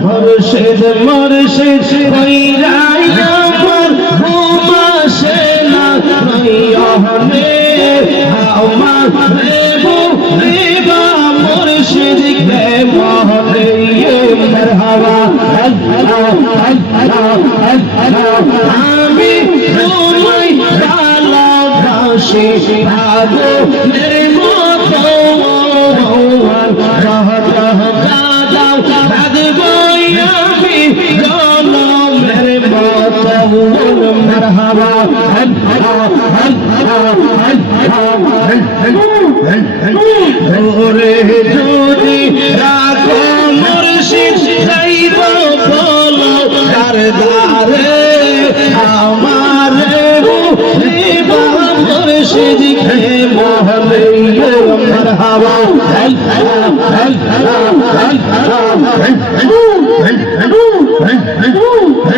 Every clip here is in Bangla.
মুর্শিদ মুর্শিদ কইরাই আমার ঘুমাসে না নয়নে আমার রেবা মুর্শিদ কে মহলে মারহাবা আমি তোমায় ভালোবাসি ভাগো মেরে মতো مرحبا ওরে যদি রাখো মুর্শিদ যাইব বলো দরবারে আমার মুর্শিদ কে মহলে مرحبا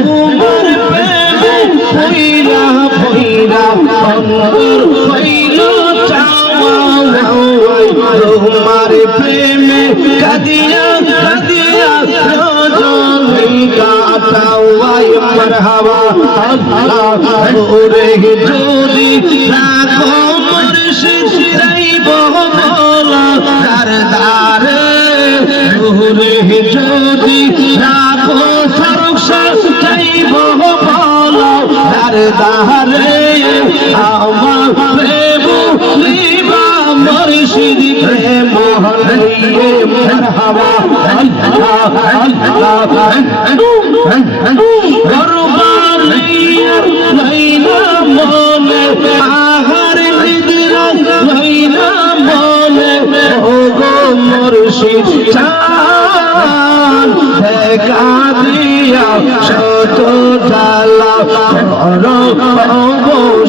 তোমার প্রেমে পইরা পইরা অন্তর হইল চাওয়া তোমার প্রেমে কাদিয়া কাদিয়া রজনী কাটাওয়াই মারহাবা ওরে যদি রাখো মুর্শিদ যাইব বলা দরবারে ওরে যদি রাখো যাইব বলো দরবারে আমার বুলিবা মুর্শিদ প্রেম মহলে মারহাবা কুরবানিয়ার লাইলা মনে আহার নিদ্রা লাইলা মনে ও গো মুর্শিদ চান দেখা দিয়া শত জালা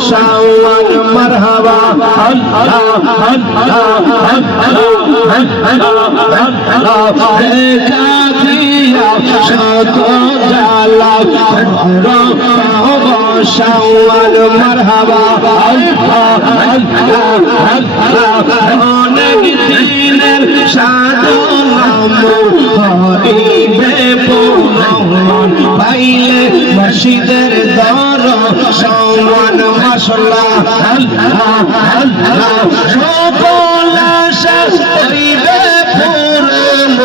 শাওয়ান মারহাবা দেখা দিয়া শত জালা শাওয়ান মারহাবা অনেক দিনের সাধনা হইবে পূরণ পাইলে মসজিদের দর সমান মশলা সকল আশা হইবে পূরণ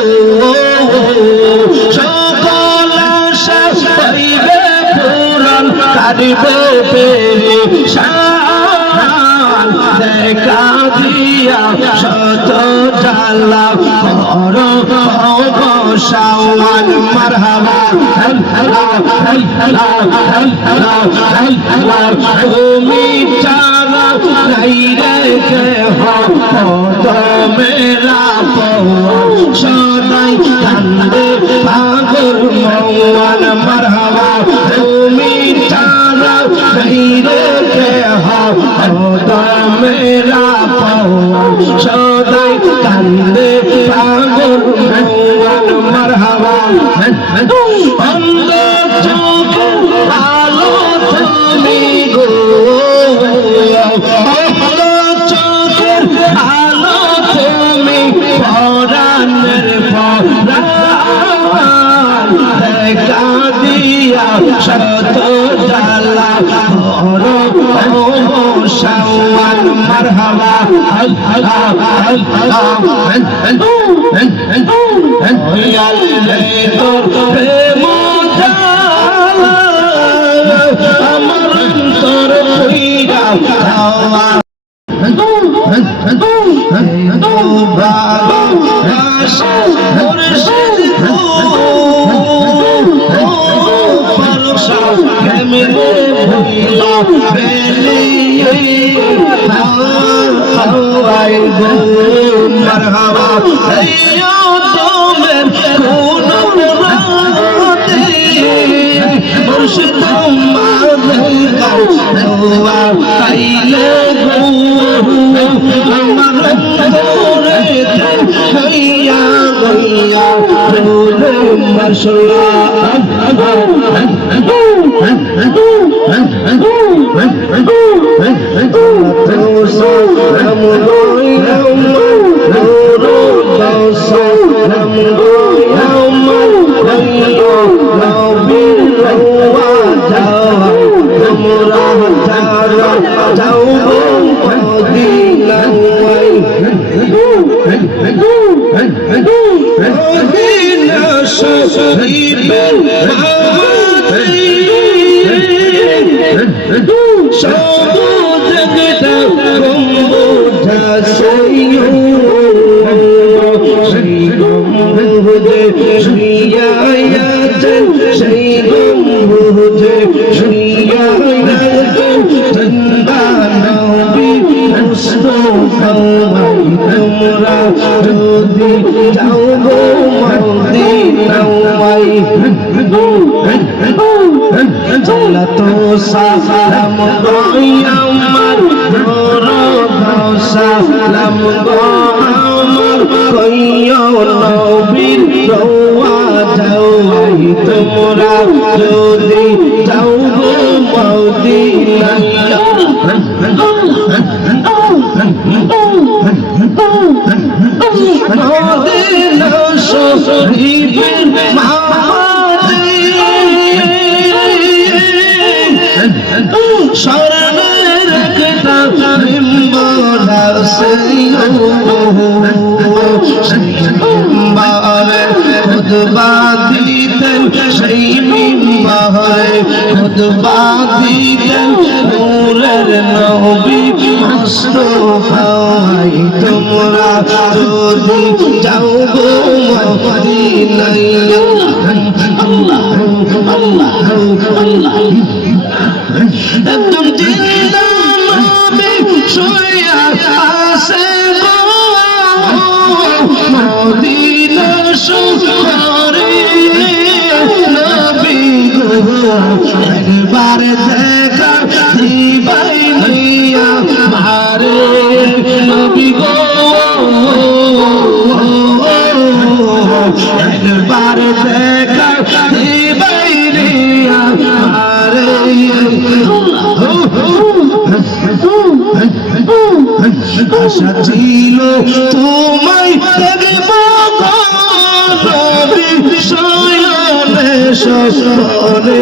সকল আশা হইবে পূরণ কারিব পেরেশান দেখা দিয়া শত জালা করো শাওয়ান মারহাবা তুমি চারা নাই রেখে মেরা সদাই কান্দে পাগল মৌয়ান মারহাবা তুমি চারা নাই রেখে মেরা সদাই কান্দে পাগল মৌয়ান মারহাবা অন্ধ চোখ আলো তুমি গো অন্ধ চোখের আলো তুমি পরাণের পরাণ দেখা দিয়া শত জালা শাওয়ান মারহাবা তোর প্রেম আমার অন্তর হইয়া যাওয়া ভালোবাসা মুর্শিদ কেমনে ভুলা হাওয়াই গো মারহাবা তোমের কোন রাতে মুর্শিদ দোয়া পাইলে গো আমার অন্তরে হইয়া গইয়া বলে মাশাআল্লাহ সালাম গয়া আমার নূর সালাম গয়া আমার নবীর রওয়া যাওয়াই তোমরা যারা যাও মদিনায় মদিনা শরীফের সবুজ জগটা গম্বুজা সেই গম্বুজে শুইয়াছেন সেই গম্বুজে শুইয়াছেন জিন্দা নবী মুস্তাফা তোমরা যদি যাও গো মদিনায় তো সালাম গয়া আমার নূর সালাম গয়া আমার কইও নবীর রওয়া যাওয়াই তোমরা যদি যাও গো মদিনায় মদিনা শরীফের স্মরণের একটা মিম্বর মিম্বরে খুতবা দিতেন সেই মিম্বরে খুতবা দিতেন নূরের নবী মুস্তাফা তোমরা যদি যাও গো মদিনায় আল্লাহ আল্লাহ আল্লাহ একদম জিন্দা নবী শুইয়া আছে গো মদিনা শহরে নবী গো একবার দেখা দিবাই নিয়া মারে নবী গো একবার দেখা দিবাই নিয়া মারে আশা ছিল তোমায় দেখব নবী শয়নে স্বপ্নে